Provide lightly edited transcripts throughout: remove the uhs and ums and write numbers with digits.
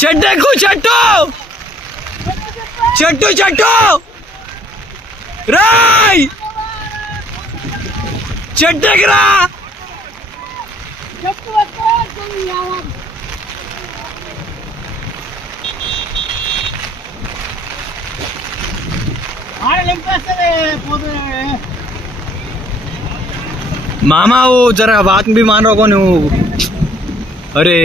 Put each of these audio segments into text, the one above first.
చెట్టు చెట్టు చెట్టు చెట్టు రాయ్ చెట్టు ఎగరా मामा वो जरा बात भी मान रहा कौन अरे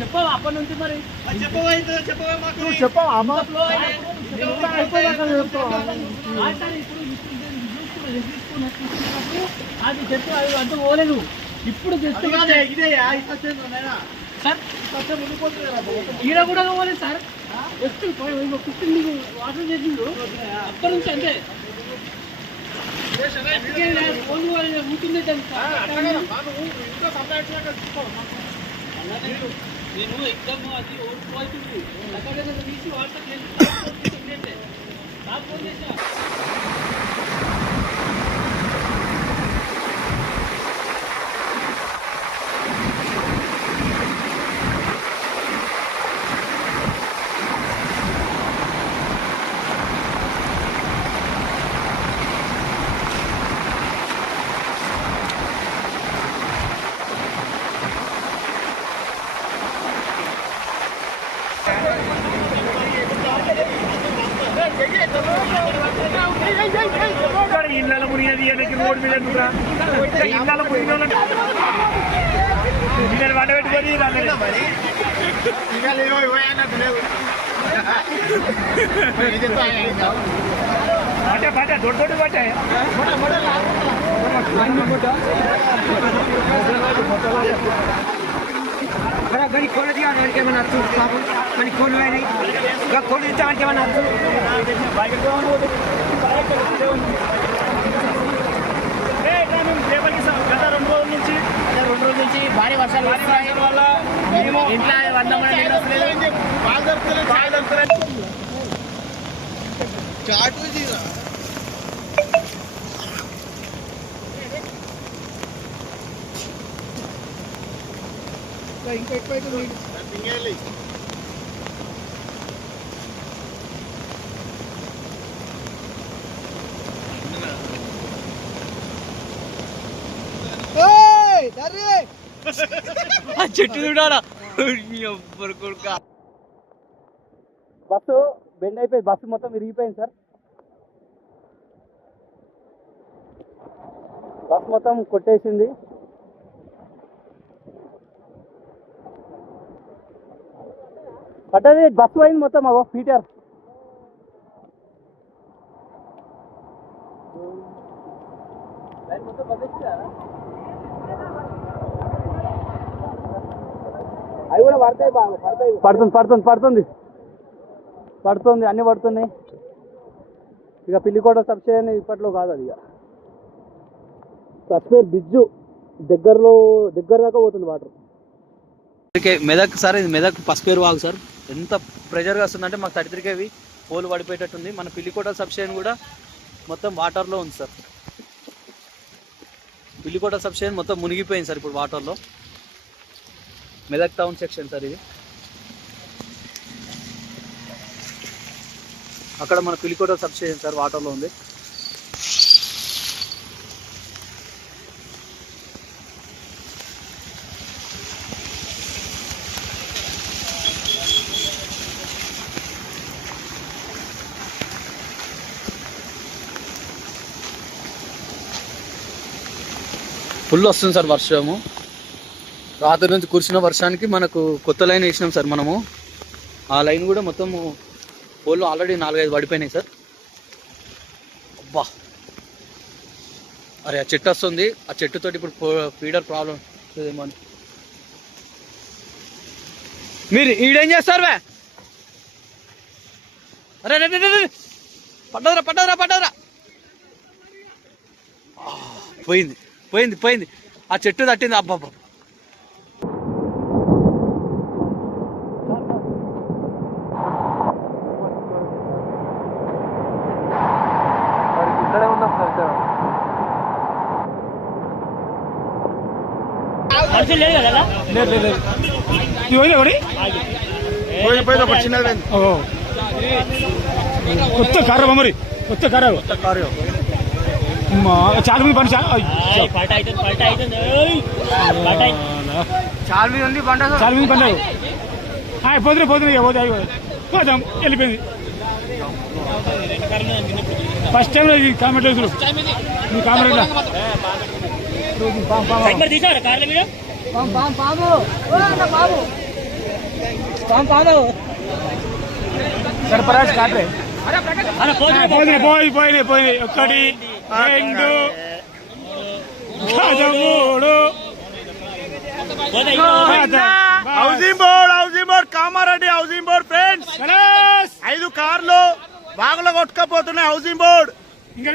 చెప్పవా అప్పటి నుంచి మరి చెప్పవా అది చెప్తే అది అంత పోలేదు ఇప్పుడు ఈడ కూడా పోలేదు సార్ జస్ట్ 15 వాటర్ చేసిండు అప్పటి నుంచి అంతే నేను ఎగ్జామ్ అది ఓడిపోతుంది అక్కడ తీసి వాట్సాప్ చేసి ఫోన్ చేసా ఇళ్ళ మునిగేది రోడ్ మీద ఇళ్ళ మునిగిన వంట పెట్టుకొని బట్ట దొడ్డు బట్ట गरी खोल दिया के मना तू मनी खोल में नहीं गा खोल दिया के मना तू बाइक को ఏ నేను పేపర్ కి గత 2 రోజుల నుంచి భారీ వర్షాలు వస్తున్నాయి వల్ల మేము ఇంట్లో 100 మంది నిలవలేదు బాల్ దొరుకుతలేదు చాటు జీరా ఇంకా ఎక్కువ అయితే పింగేలి ఓయ్ దర్రి ఆ చెట్టు చూడాలా ఎవ్వరు కొడుక బస్సు బెండ్ అయిపోయింది బస్సు మొత్తం విరిగిపోయింది సార్ బస్సు మొత్తం కొట్టేసింది పట్టది బస్సు పోయింది మొత్తం అగో పీటర్ అవి కూడా పడతాయి పడుతుంది అన్ని పడుతున్నాయి ఇక పిల్లికోట సబ్స్టేషన్ ఇప్పట్లో కాదు అది ఇక కశ్మీర్ బ్రిడ్జు దగ్గర దాకా పోతుంది వాటర్ మెదక్ సార్ ఇది మెదక్ పసుపేరు వాగు సార్ ఎంత ప్రెషర్గా వస్తుందంటే మాకు 33 kV పోలు పడిపోయేటట్టుంది మన పిల్లికోట సబ్స్టేషన్ కూడా మొత్తం వాటర్లో ఉంది సార్ పిల్లికోట సబ్స్టేషన్ మొత్తం మునిగిపోయింది సార్ ఇప్పుడు వాటర్లో మెదక్ టౌన్ సెక్షన్ సార్ ఇది అక్కడ మన పిల్లికోట సబ్స్టేషన్ సార్ వాటర్లో ఉంది ఫుల్ వస్తుంది సార్ వర్షము. రాత్రి నుంచి కురిసిన వర్షానికి మనకు కొత్త లైన్ వేసినాం సార్ మనము. ఆ లైన్ కూడా మొత్తం పోల్లు ఆల్రెడీ 4-5 పడిపోయినాయి సార్. అబ్బా అరే ఆ చెట్టు వస్తుంది, ఆ చెట్టుతోటి ఇప్పుడు ఫీడర్ ప్రాబ్లం వస్తుందేమో అని. మీరు ఈడేం చేస్తారు వే? అరే పడ్డదరా పోయింది ఆ చెట్టు తట్టింది. అబ్బా ఇక్కడే ఉన్నాం సార్. కొత్త కారు మరి కొత్త కారు చాలా మంది పండు చాలా మంది పండు పోతున్నా పోదాం వెళ్ళిపోయింది. ఫస్ట్ టైం ఇది కామెంట్ చూడు మీ కామెంట్ సర్పరాజ్ కాట్రే పోయి 1 2 మూడు housing board Kamareddy housing board friends 5 కార్లు బాగులో కొట్టుకపోతున్నాయి. హౌసింగ్ బోర్డ్ ఇంకా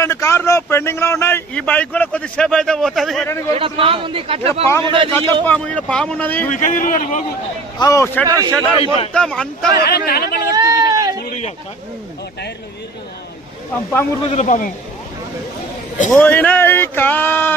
2 కార్లు పెండింగ్ లో ఉన్నాయి. ఈ బైక్ కూడా కొద్దిసేపు అయితే పోతుంది. పాము ఉన్నది. షటర్ మొత్తం అంతా పాము పోయినాయి.